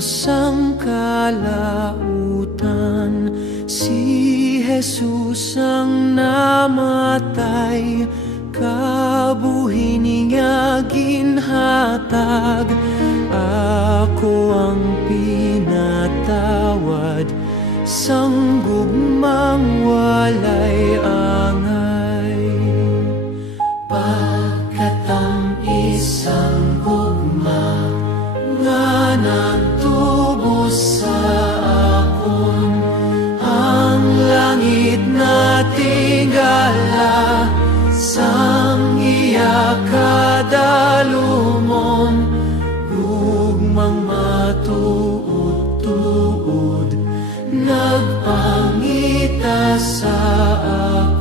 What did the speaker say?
sang kalautan. Si Jesus ang namatay, kabuhi niya ginhatag. Ako ang pinatawad, sanggugmang walay angay. Pagkat ang isang gugma nga nagtubos sa akon, ang langit na tingala sang iya kadalumon, gugmang matuod-tuod nagpangita sa akon.